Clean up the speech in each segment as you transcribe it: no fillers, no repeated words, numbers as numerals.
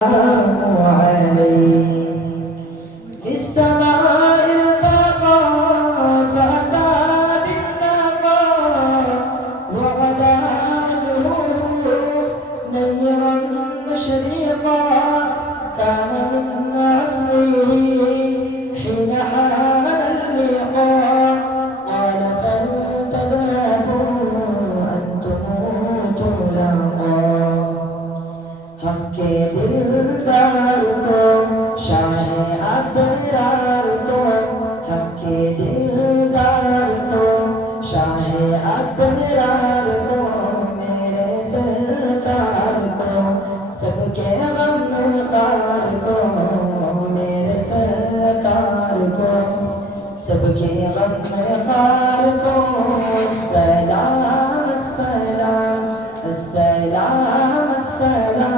عليه للسماء ارتقى فأتى بالنقى وغدا وجهه نيرا مشرقا كان من عفوه حين حان اللقاء قال فلتذهبوا أنتم طلقا حق کے دلدار کو شاہ ابرار کو حق کے دلدار کو شاہ ابرار کو میرے سرکار کو سب کے غم خار کو میرے سرکار کو سب کے غم خار کو السلام السلام السلام السلام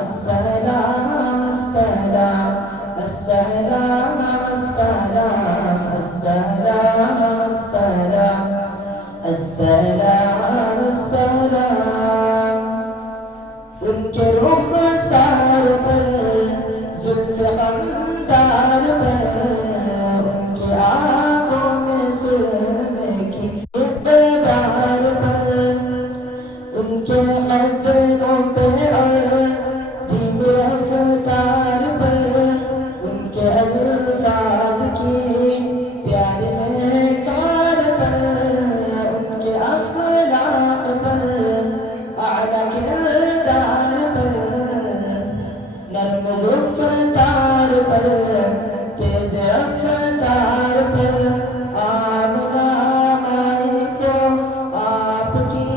السلام السلام السلام السلام السلام السلام السلام السلام ان کے رخسار پر زلف غمدار پر ان کی آنکھوں میں سرمے کی اقتدار پر ان کے قدموں پہ اور دھیمی رفتار پر ان کے الفاظ کی پیاری مہکار پر ان کے اخلاق پر اعلیٰ کردار پر نرم گفتار پر تیز رفتار پر آمنہ مائی کو آپ کی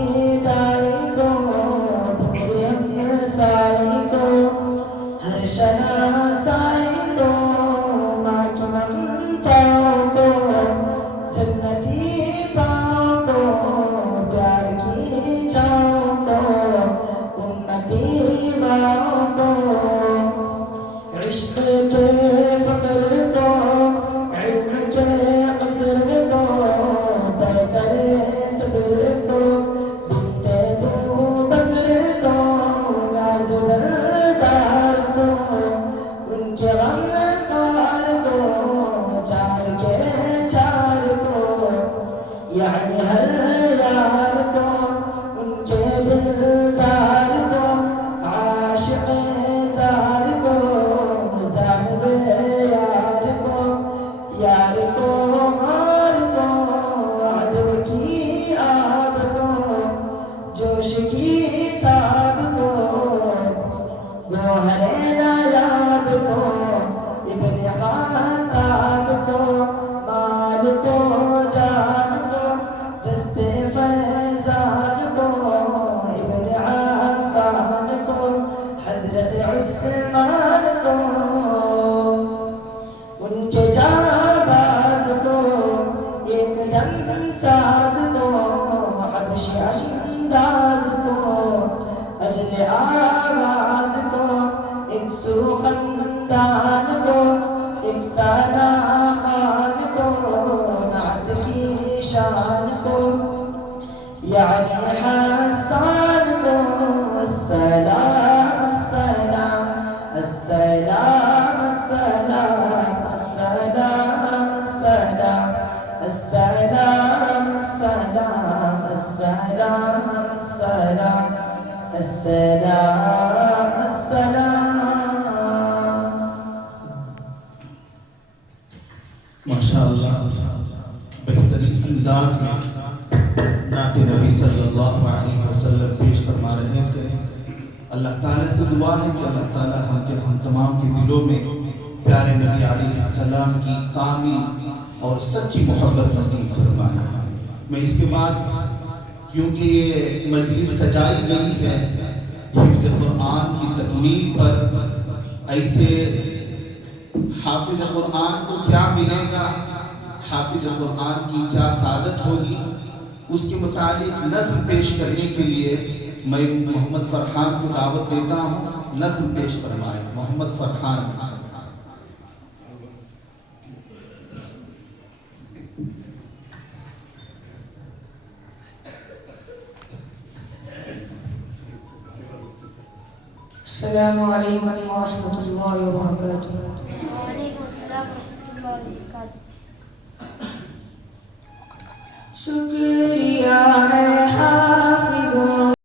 دائی کو پوری ہمسائی کو ہر شناسائی کو ماں کی ممتاؤں کو جنتی پاؤں کو پیار کی چاؤں کو امتی ماؤں کو عشق کے فخر کو علم کے قصر کو پیکر صبر کو بنت ابو بکر کو ناز بردار کو ان کے غم خار کو چار کے چار کو یعنی ہر یار کو ان کے دلدار کو عاشق زار کو زار یار کو یار کو غار کو عدل کی آب کو جوش کی تاب کو گوہر نایاب کو ابن خطاب کو مال کو جان کو دست فیضان کو ابن عفان کو حضرت عثمان کو ان کے جانباز کو ایک دم ساز کو حبشی انداز کو اجل آواز کو ایک سو خندان کو ایک تانا خان کو نعت کی شان کو یعنی حسان کو السلام السلام السلام السلام السلام السلام السلام السلام السلام السلام السلام السلام ماشاءاللہ بہترین انداز میں نعت نبی صلی اللہ علیہ وسلم پیش فرما رہے تھے۔ اللہ تعالیٰ سے دعا ہے کہ اللہ تعالیٰ ہم تمام کے دلوں میں پیارے نبی علیہ السلام کی کامل اور سچی محبت نصیب فرمائے۔ میں اس کے بعد کیونکہ یہ مجلس سجائی گئی ہے حفظ قرآن کی تکمیل پر، ایسے حافظ قرآن کو کیا ملے گا، حافظ قرآن کی کیا سعادت ہوگی، اس کے متعلق نظم پیش کرنے کے لیے میں محمد فرحان کو دعوت دیتا ہوں۔ نظم پیش فرمائے محمد فرحان۔ صلی السلام علیکم ورحمۃ اللہ وبرکاتہ. وعلیکم السلام ورحمۃ اللہ وبرکاتہ. شکریہ